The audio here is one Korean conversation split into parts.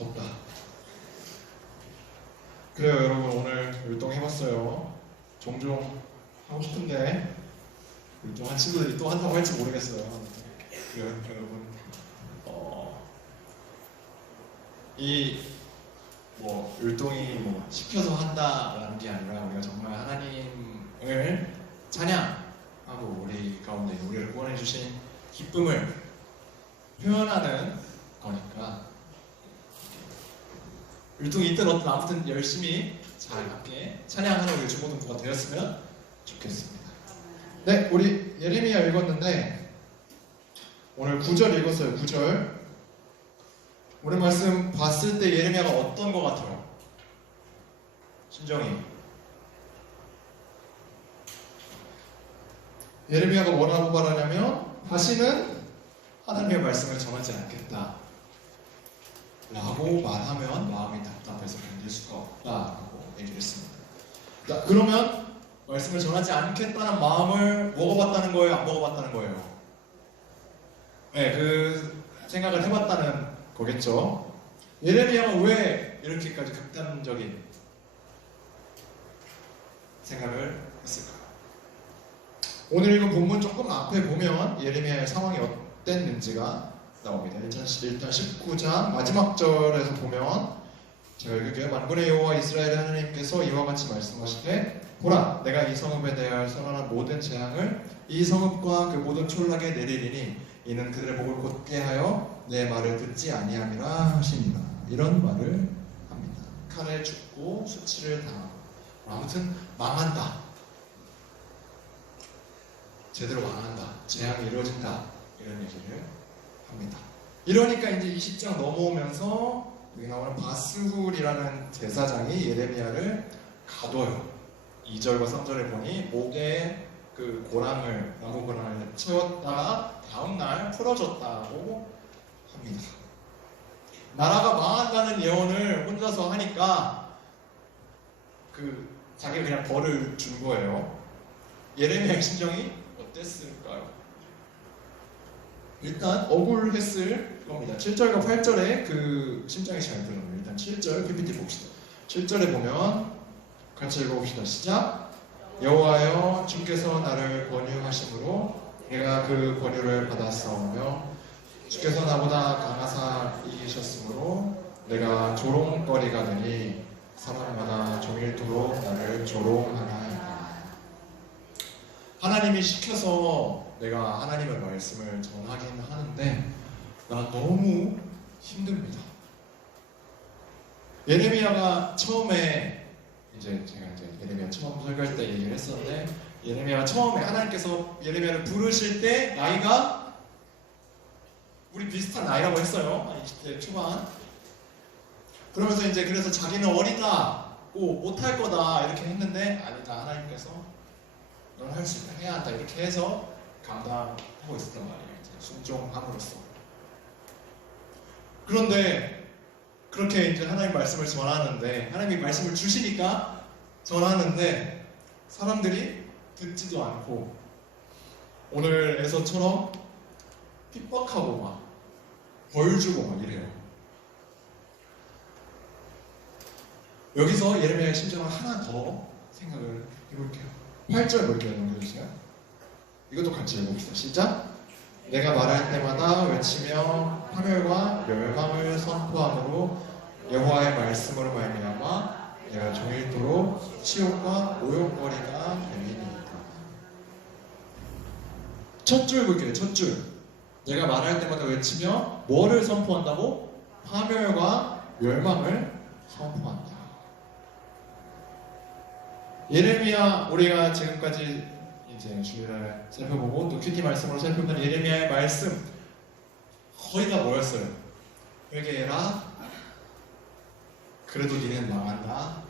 덥다. 그래요, 여러분. 오늘 율동해봤어요. 종종 하고 싶은데 율동한 친구들이 또 한다고 할지 모르겠어요. 그래요, 여러분. 율동이 시켜서 한다라는 게 아니라 우리가 정말 하나님을 찬양하고 우리 가운데 우리를 구원해주신 기쁨을 표현하는 거니까 율동이 있든 어떤 아무튼 열심히 잘 함께 찬양하는 우리 주보동부가 되었으면 좋겠습니다. 네, 우리 예레미야 읽었는데 오늘 9절 읽었어요. 9절. 오늘 말씀 봤을 때 예레미야가 어떤 것 같아요? 신정이. 예레미야가 뭐라고 말하냐면 다시는 하나님의 말씀을 전하지 않겠다 라고 말하면 마음이 답답해서 견딜 수가 없다라고 얘기를 했습니다. 자, 그러면 말씀을 전하지 않겠다는 마음을 먹어봤다는 거예요? 안 먹어봤다는 거예요? 네, 그 생각을 해봤다는 거겠죠. 예레미야가 왜 이렇게까지 극단적인 생각을 했을까요? 오늘 읽은 본문 조금 앞에 보면 예레미야의 상황이 어땠는지가 나옵니다. 일단 19장 마지막 절에서 보면 제가 읽을게요. 만군의 여호와 이스라엘의 하나님께서 이와 같이 말씀하시되 보라, 내가 이 성읍에 대하여 선언한 모든 재앙을 이 성읍과 그 모든 촌락에 내리리니 이는 그들의 목을 곧게 하여 내 말을 듣지 아니함이라 하십니다. 이런 말을 합니다. 칼에 죽고 수치를 당하고 아무튼 망한다. 제대로 망한다. 재앙이 이루어진다. 이런 얘기를 합니다. 이러니까 이제 20장 넘어오면서 여기 나오는 바스훌이라는 제사장이 예레미야를 가둬요. 2절과 3절에 보니 목에 그 고랑을, 나무 고랑을 채웠다가 다음날 풀어줬다고 합니다. 나라가 망한다는 예언을 혼자서 하니까 자기가 그냥 벌을 준 거예요. 예레미야의 심정이 어땠을까요? 일단 억울했을 겁니다. 7절과 8절에 그 심정이 잘 드러나요. 일단 7절 PPT 봅시다. 7절에 보면 같이 읽어봅시다. 시작. 여호와여, 주께서 나를 권유하심으로 내가 그 권유를 받았사오며 주께서 나보다 강하사 이기셨으므로 내가 조롱거리가 되니 사람마다 종일토록 나를 조롱하나이다. 하나님이 시켜서 내가 하나님의 말씀을 전하긴 하는데 나 너무 힘듭니다. 예레미야가 처음에 제가 예레미야 처음 설교할 때 얘기를 했었는데 예레미야가 처음에 하나님께서 예레미야를 부르실 때 나이가 우리 비슷한 나이라고 했어요. 20대 초반. 그러면서 그래서 자기는 어리다고 못할 거다 이렇게 했는데 아니다. 하나님께서 넌 할 수 있다. 해야 한다. 이렇게 해서 감당하고 있었단 말이에요. 순종함으로써. 그런데 그렇게 하나님 말씀을 전하는데 하나님이 말씀을 주시니까 전하는데 사람들이 듣지도 않고 오늘에서처럼 핍박하고 막 벌 주고 막 이래요. 여기서 예레미야의 심정을 하나 더 생각을 해볼게요. 8절 볼게요. 넘겨주세요. 이것도 같이 읽어봅시다. 시작. 내가 말할 때마다 외치며 파멸과 멸망을 선포함으로 여호와의 말씀으로 말미암아 내가 종일토록 치욕과 모욕거리가 되리니이다. 첫 줄 볼게요. 첫 줄. 내가 말할 때마다 외치며 뭐를 선포한다고? 파멸과 멸망을 선포한다. 예레미야, 우리가 지금까지 주일날 살펴보고 또 큐티 말씀으로 살펴본 예레미야의 말씀 거의 다 뭐였어요? 회개해라. 그래도 니네는 망한다.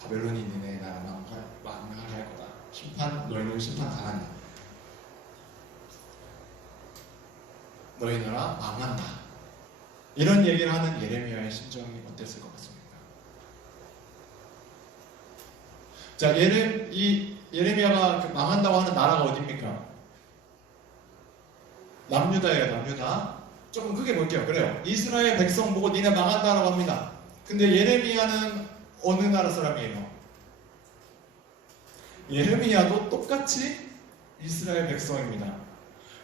바벨론이 니네 나라 망하게 할 거다. 너희는 심판 당한다. 너희 나라 망한다. 이런 얘기를 하는 예레미야의 심정이 어땠을 것 같습니까? 자, 예레미야가 망한다고 하는 나라가 어디입니까? 남유다예요. 남유다. 조금 크게 볼게요. 그래요. 이스라엘 백성 보고 니네 망한다라고 합니다. 근데 예레미야는 어느 나라 사람이에요? 예레미야도 똑같이 이스라엘 백성입니다.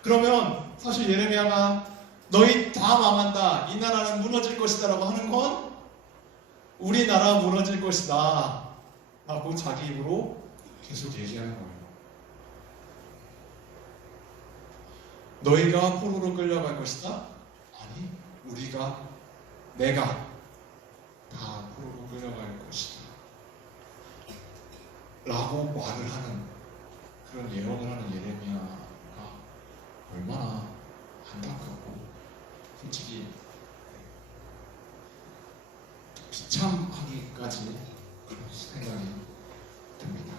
그러면 사실 예레미야가 너희 다 망한다, 이 나라는 무너질 것이다 라고 하는 건 우리나라 무너질 것이다 라고 자기 입으로 계속 얘기하는 거예요. 너희가 포로로 끌려갈 것이다? 아니, 내가 다 포로로 끌려갈 것이다 라고 말을 하는, 그런 예언을 하는 예레미야가 얼마나 안타깝고 솔직히 비참하기까지 그런 생각이 듭니다.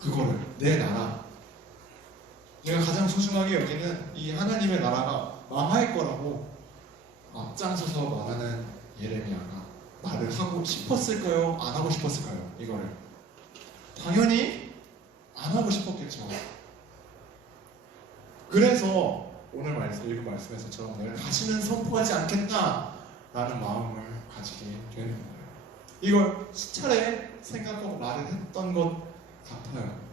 그거를 내 나라, 내가 가장 소중하게 여기는 이 하나님의 나라가 망할 거라고 앞장서서 말하는 예레미야가 말을 하고 싶었을까요? 안 하고 싶었을까요? 이거를 당연히 안 하고 싶었겠죠. 그래서 오늘 읽은 말씀에서처럼 내가 다시는 선포하지 않겠다라는 마음을 가지게 되는 거예요. 이걸 수차례 생각하고 말을 했던 것 같아요.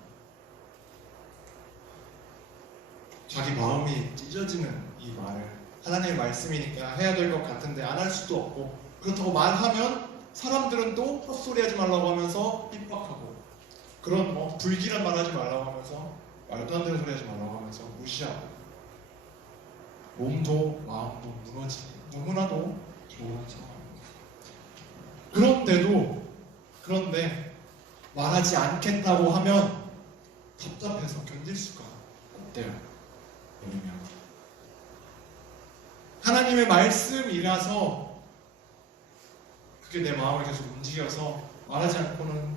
자기 마음이 찢어지는 이 말을, 하나님의 말씀이니까 해야 될 것 같은데 안 할 수도 없고, 그렇다고 말하면 사람들은 또 헛소리하지 말라고 하면서 핍박하고, 그런 불길한 말하지 말라고 하면서 말도 안 되는 소리 하지 말라고 하면서 무시하고, 몸도 마음도 무너지고 너무나도 좋은 상황입니다. 그런데 말하지 않겠다고 하면 답답해서 견딜 수가 없대요. 예레미야. 하나님의 말씀이라서 그게 내 마음을 계속 움직여서 말하지 않고는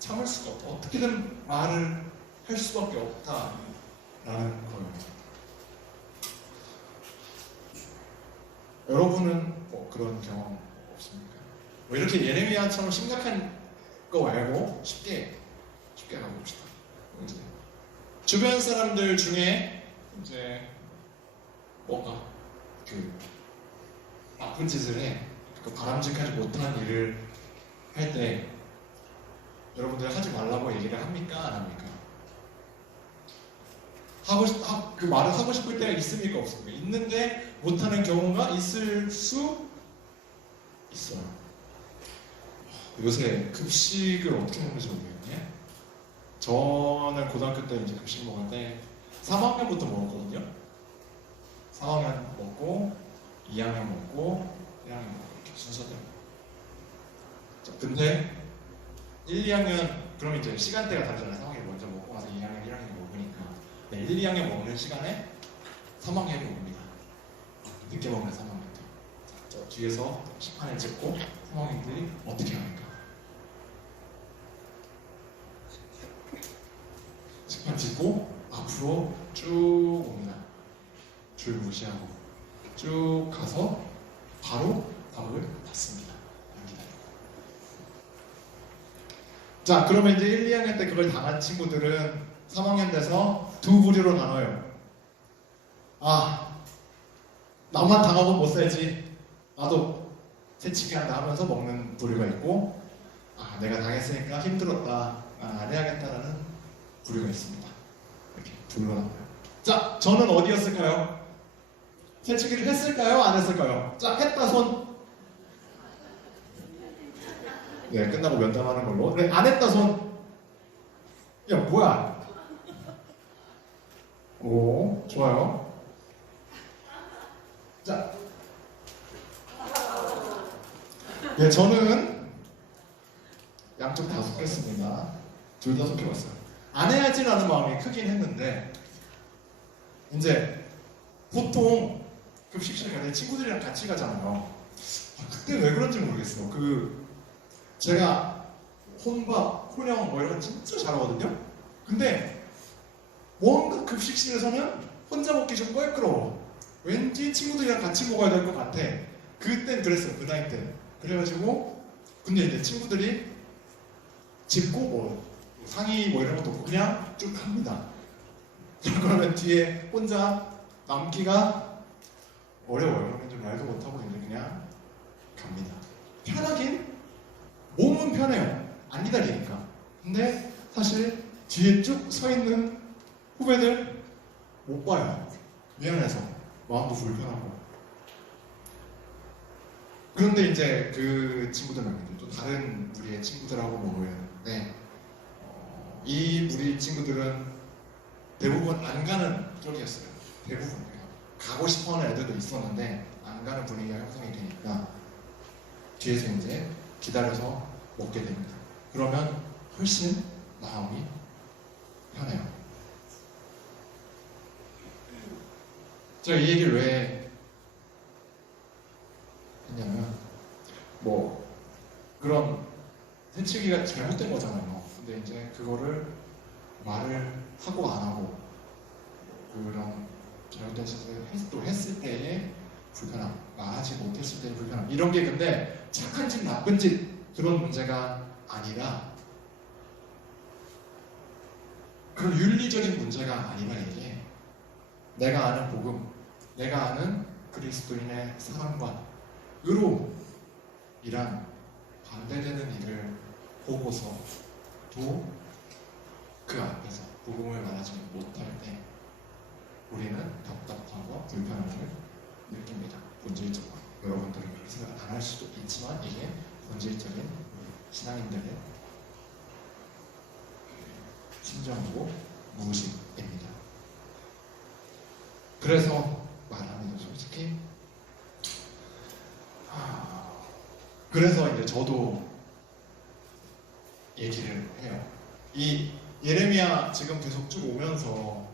참을 수가 없다. 어떻게든 말을 할 수밖에 없다라는 거예요. 여러분은 그런 경험 없습니까? 이렇게 예레미야처럼 심각한 거 말고 쉽게 가봅시다. 이제 주변 사람들 중에 이제 뭔가 나쁜 짓을 해, 바람직하지 못한 일을 할 때 여러분들 하지 말라고 얘기를 합니까? 안 합니까? 그 말을 하고 싶을 때가 있습니까? 없습니까? 있는데 못하는 경우가 있을 수 있어요. 요새 급식을 어떻게 먹는지 모르겠네. 저는 고등학교 때 이제 급식 먹을 때 3학년부터 먹었거든요. 3학년 먹고 2학년 먹고 1학년 먹고 이렇게 순서대로. 근데 1, 2학년 그럼 이제 시간대가 다르잖아요. 3학년 먼저 먹고 나서 2학년, 1학년 먹으니까 1, 2학년 먹는 시간에 3학년이 옵니다. 늦게 먹는 3학년들. 저 뒤에서 식판을 찍고 3학년들이 어떻게 합니까? 식판 찍고 앞으로 쭉 옵니다. 줄 무시하고 쭉 가서 바로 밥을 받습니다. 자, 그러면 이제 1, 2학년 때 그걸 당한 친구들은 3학년 돼서 두 부류로 나눠요. 나만 당하고 못 살지, 나도 새치기 한다 하면서 먹는 부류가 있고, 내가 당했으니까 힘들었다, 안 해야겠다라는 부류가 있습니다. 이렇게 둘로 나눠요. 자, 저는 어디였을까요? 새치기를 했을까요? 안 했을까요? 자, 했다 손. 네, 끝나고 면담하는 걸로. 네, 안 했다 손. 야, 뭐야? 오, 좋아요. 자, 네, 저는 양쪽 다 속했습니다. 둘 다 속해봤어요. 안 해야지라는 마음이 크긴 했는데, 이제 보통 급식실에 갈 때 친구들이랑 같이 가잖아요. 그때 왜 그런지 모르겠어요. 제가 혼밥, 혼영 이런 거 진짜 잘하거든요. 근데 뭔가 급식실에서는 혼자 먹기 좀 껄끄러워. 왠지 친구들이랑 같이 먹어야 될 것 같아. 그땐 그랬어요. 그 나이 때. 그래가지고 근데 이제 친구들이 짚고 상의 이런 것도 없고 그냥 쭉 갑니다. 그러면 뒤에 혼자 남기가 어려워요. 그러면 이제 말도 못하고 이제 그냥 갑니다. 편하긴? 몸은 편해요. 안 기다리니까. 근데 사실 뒤에 쭉 서 있는 후배들 못 봐요. 미안해서. 마음도 불편하고. 그런데 이제 그 친구들은 또 다른 우리의 친구들하고 모였는데 이 우리 친구들은 대부분 안 가는 쪽이었어요. 대부분 가고 싶어하는 애들도 있었는데 안 가는 분위기가 형성이 되니까 뒤에서 이제 기다려서 먹게 됩니다. 그러면 훨씬 마음이 편해요. 제가 이 얘기를 왜 했냐면 뭐 그런 해치기가 잘못된 거잖아요. 근데 이제 그거를 말을 하고 안 하고 그런 잘못된 짓을 또 했을 때의 불편함, 말하지 못했을 때의 불편함 이런 게 근데 착한 짓, 나쁜 짓 그런 문제가 아니라 그런 윤리적인 문제가 아니라 이게 내가 아는 복음, 내가 아는 그리스도인의 사랑과 의로이란 반대되는 일을 보고서도 그 앞에서 복음을 말하지 못할 때 우리는 답답하고 불편함을 느낍니다. 본질적으로. 여러분들은 그렇게 생각 안 할 수도 있지만 이게 본질적인 신앙인들의 심정이고 무의식입니다. 그래서 말합니다. 솔직히 그래서 이제 저도 얘기를 해요. 이 예레미야 지금 계속 쭉 오면서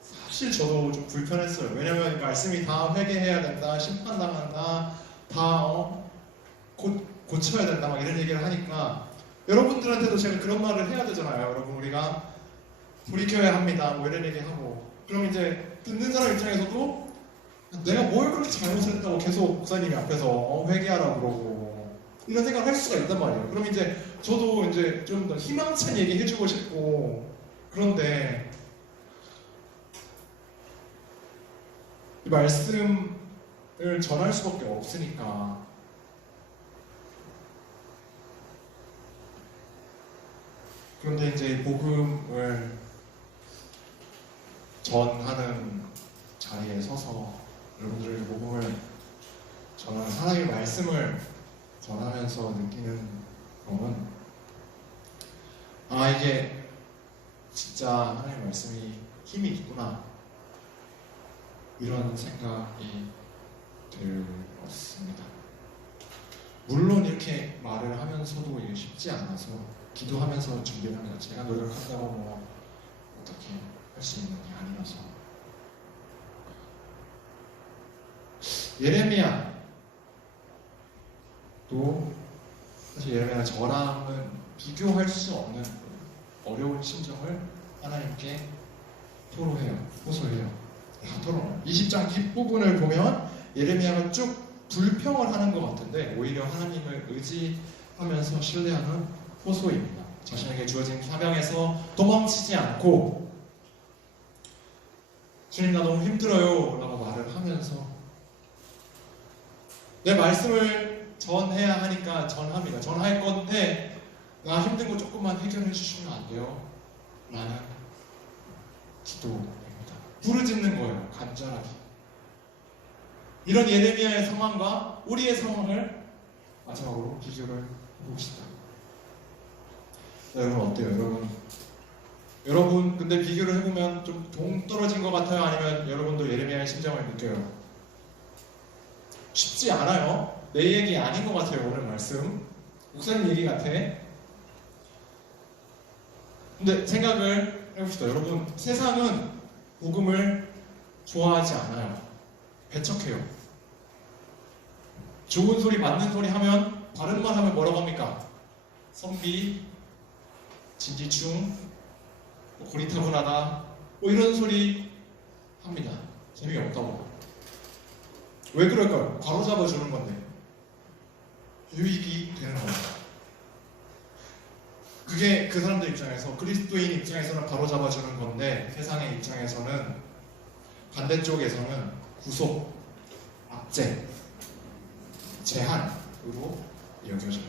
사실 저도 좀 불편했어요. 왜냐면 말씀이 다 회개해야 된다, 심판당한다, 다 고쳐야 된다 막 이런 얘기를 하니까 여러분들한테도 제가 그런 말을 해야 되잖아요. 여러분 우리가 돌이켜야 합니다. 뭐 이런 얘기하고 그럼 이제 듣는 사람 입장에서도 내가 뭘 그렇게 잘못했다고 계속 목사님이 앞에서 회개하라고 그러고 이런 생각을 할 수가 있단 말이에요. 그럼 이제 저도 이제 좀 더 희망찬 얘기 해주고 싶고 그런데 이 말씀을 전할 수밖에 없으니까 그런데 이제 복음을 전하는 자리에 서서 여러분들에게 복음을 전하는 하나님의 말씀을 전하면서 느끼는 거는 이게 진짜 하나님의 말씀이 힘이 있구나 이런 생각이 들었습니다. 물론 이렇게 말을 하면서도 이게 쉽지 않아서 기도하면서 준비를 합니다. 제가 노력한다고 뭐 어떻게 할 수 있는 게 아니라서 예레미야도 사실 예레미야 저랑은 비교할 수 없는 어려운 심정을 하나님께 호소해요. 20장 뒷부분을 보면 예레미야가 쭉 불평을 하는 것 같은데 오히려 하나님을 의지하면서 신뢰하는 호소입니다. 자신에게 주어진 사명에서 도망치지 않고 주님 나 너무 힘들어요 라고 말을 하면서 내 말씀을 전해야 하니까 전합니다. 전할 건데 나 힘든 거 조금만 해결해 주시면 안 돼요? 라는 기도입니다. 부르짖는 거예요. 간절하게. 이런 예레미야의 상황과 우리의 상황을 마지막으로 비교를 해봅시다. 여러분 어때요? 여러분 근데 비교를 해보면 좀 동떨어진 것 같아요? 아니면 여러분도 예레미야의 심정을 느껴요? 쉽지 않아요. 내 얘기 아닌 것 같아요. 오늘 말씀 목사님 얘기 같아. 근데 생각을 해봅시다. 여러분 세상은 복음을 좋아하지 않아요. 배척해요. 좋은 소리 맞는 소리 하면 바른 말 하면 뭐라고 합니까? 선비, 진지충, 고리타분하다 뭐 이런 소리 합니다. 재미없다고. 왜 그럴까요? 바로잡아 주는 건데 유익이 되는 겁니다. 그게 그 사람들 입장에서 그리스도인 입장에서는 바로잡아 주는 건데 세상의 입장에서는 반대쪽에서는 구속, 압제, 제한으로 여겨져요.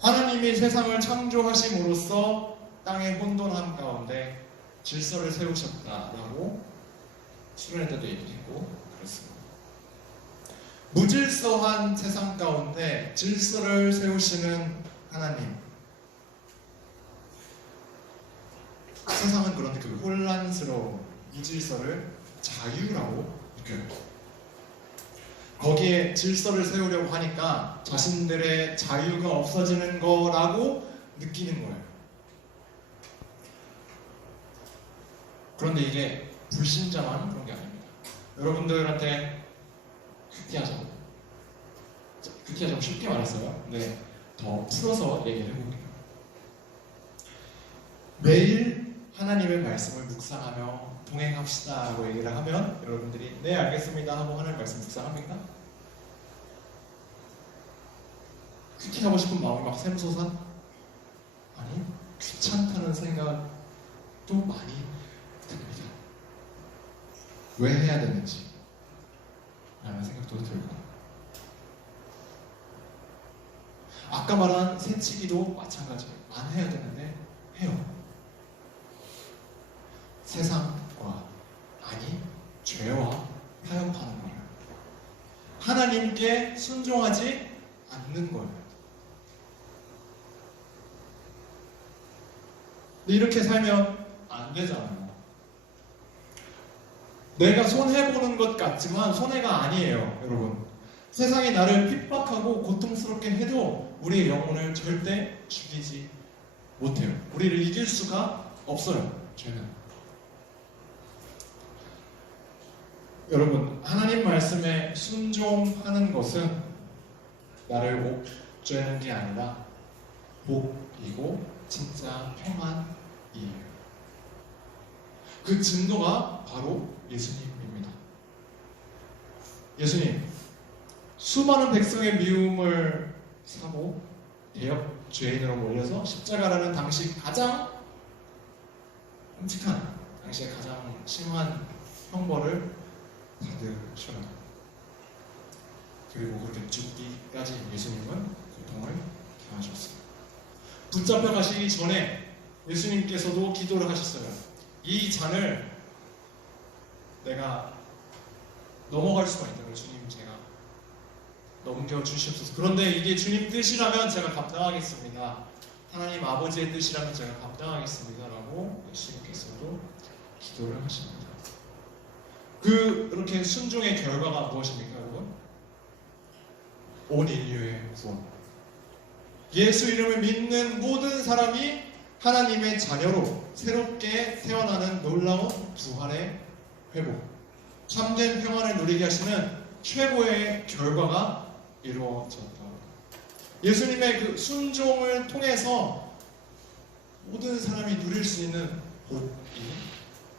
하나님이 세상을 창조하심으로써 땅의 혼돈함 가운데 질서를 세우셨다라고 수련회 때도 얘기했고 그렇습니다. 무질서한 세상 가운데 질서를 세우시는 하나님. 세상은 그런데 그 혼란스러운 무질서를 자유라고 느껴요. 거기에 질서를 세우려고 하니까 자신들의 자유가 없어지는 거라고 느끼는 거예요. 그런데 이게 불신자만 그런 게 아닙니다. 여러분들한테 큐티하자면 쉽게 말했어요. 네, 더 풀어서 얘기를 해볼게요. 매일 하나님의 말씀을 묵상하며 동행합시다 라고 얘기를 하면 여러분들이 네 알겠습니다 하고 하나님 말씀 묵상합니까? 큐티하고 싶은 마음이 막 샘솟아? 아니, 귀찮다는 생각도 많이 듭니다. 왜 해야 되는지 라는 생각도 들고, 아까 말한 새치기도 마찬가지예요. 안 해야 되는데 해요. 세상과, 아니 죄와 타협하는 거예요. 하나님께 순종하지 않는 거예요. 근데 이렇게 살면 안 되잖아요. 내가 손해보는 것 같지만 손해가 아니에요, 여러분. 세상이 나를 핍박하고 고통스럽게 해도 우리의 영혼을 절대 죽이지 못해요. 우리를 이길 수가 없어요, 죄는. 여러분, 하나님 말씀에 순종하는 것은 나를 옥죄는 게 아니라 복이고 진짜 평안이에요. 그 증거가 바로 예수님입니다. 예수님, 수많은 백성의 미움을 사고 대역 죄인으로 몰려서 십자가라는 당시 가장 끔찍한, 당시에 가장 심한 형벌을 받으셔요. 그리고 그렇게 죽기까지 예수님은 고통을 당하셨어요. 붙잡혀 가시기 전에 예수님께서도 기도를 하셨어요. 이 잔을 내가 넘어갈 수가 있다고요. 주님, 제가 넘겨주시옵소서. 그런데 이게 주님 뜻이라면 제가 감당하겠습니다. 하나님 아버지의 뜻이라면 제가 감당하겠습니다 라고 예수님께서도 기도를 하십니다. 그렇게 순종의 결과가 무엇입니까, 여러분? 온 인류의 구원. 예수 이름을 믿는 모든 사람이 하나님의 자녀로 새롭게 태어나는 놀라운 부활의 회복, 참된 평안을 누리게 하시는 최고의 결과가 이루어졌다. 예수님의 그 순종을 통해서 모든 사람이 누릴 수 있는 복이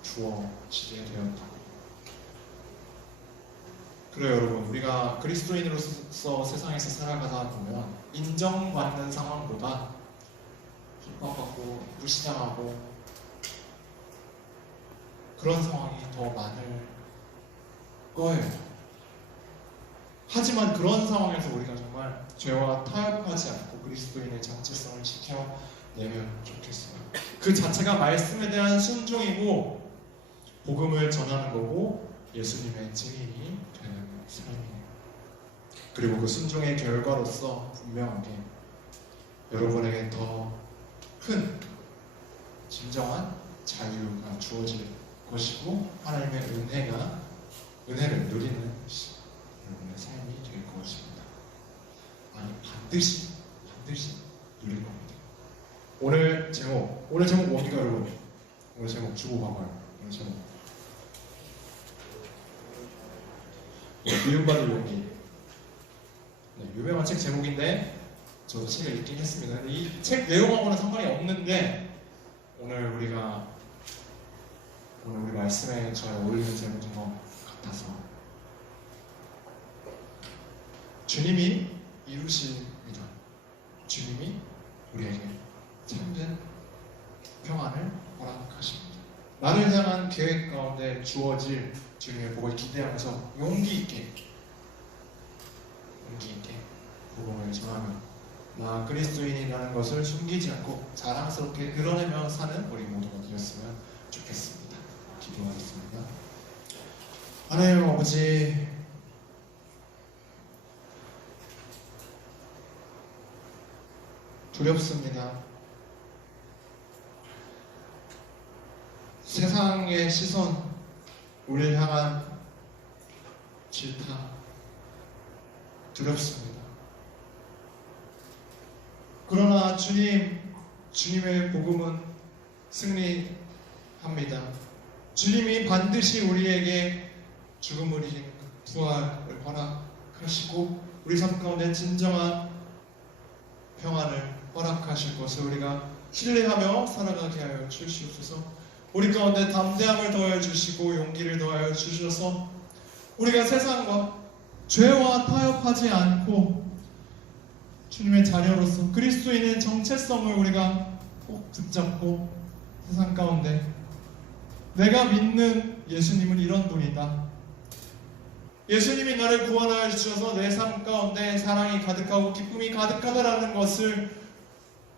주어지게 되었다. 그래요, 여러분. 우리가 그리스도인으로서 세상에서 살아가다 보면 인정받는 상황보다 핍박받고 무시당하고 그런 상황이 더 많을 거예요. 하지만 그런 상황에서 우리가 정말 죄와 타협하지 않고 그리스도인의 정체성을 지켜내면 좋겠어요. 그 자체가 말씀에 대한 순종이고 복음을 전하는 거고 예수님의 증인이 되는 삶이에요. 그리고 그 순종의 결과로서 분명하게 여러분에게 더 큰 진정한 자유가 주어질 것이고 하나님의 은혜를 누리는 여러분의 삶이 될 것입니다. 아니, 반드시 누릴 겁니다. 오늘 제목 뭡니까, 여러분? 오늘 제목 주고 봐봐요. 오늘 제목 미움받을 용기. 네, 유명한 책 제목인데 저도 책을 읽긴 했습니다. 이 책 내용하고는 상관이 없는데 오늘 우리 말씀에 잘 어울리는 제목인 것 같아서 주님이 이루십니다. 주님이 우리에게 참된 평안을 허락하십니다. 나를 향한 계획 가운데 주어질 주님의 복을 기대하면서 용기 있게 복음을 전하며 나 그리스도인이라는 것을 숨기지 않고 자랑스럽게 드러내며 사는 우리 모두가 되었으면 좋겠습니다. 기도하겠습니다. 하나님 아버지, 두렵습니다. 세상의 시선, 우리를 향한 질타, 두렵습니다. 그러나 주님의 복음은 승리합니다. 주님이 반드시 우리에게 죽음을 이긴 부활을 허락하시고 우리 삶 가운데 진정한 평안을 허락하실 것을 우리가 신뢰하며 살아가게 하여 주시옵소서. 우리 가운데 담대함을 더하여 주시고 용기를 더하여 주셔서 우리가 세상과 죄와 타협하지 않고 주님의 자녀로서 그리스도인의 정체성을 우리가 꼭 붙잡고 세상 가운데 내가 믿는 예수님은 이런 분이다. 예수님이 나를 구원하여 주셔서 내 삶 가운데 사랑이 가득하고 기쁨이 가득하다라는 것을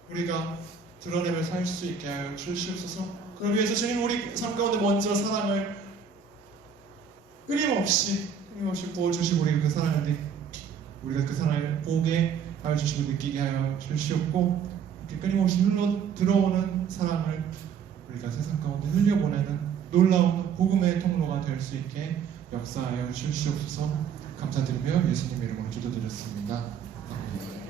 우리가 드러내며 살 수 있게 하여 주시옵소서. 그러기 위해서 주님 우리 삶 가운데 먼저 사랑을 끊임없이 부어주시고 우리가 그 사랑을 보게 하여 주시고 느끼게 하여 주시옵고 이렇게 끊임없이 흘러 들어오는 사랑을 우리가 세상 가운데 흘려보내는 놀라운 복음의 통로가 될 수 있게 역사하여 주시옵소서. 감사드리며 예수님 이름으로 기도드렸습니다. 아멘.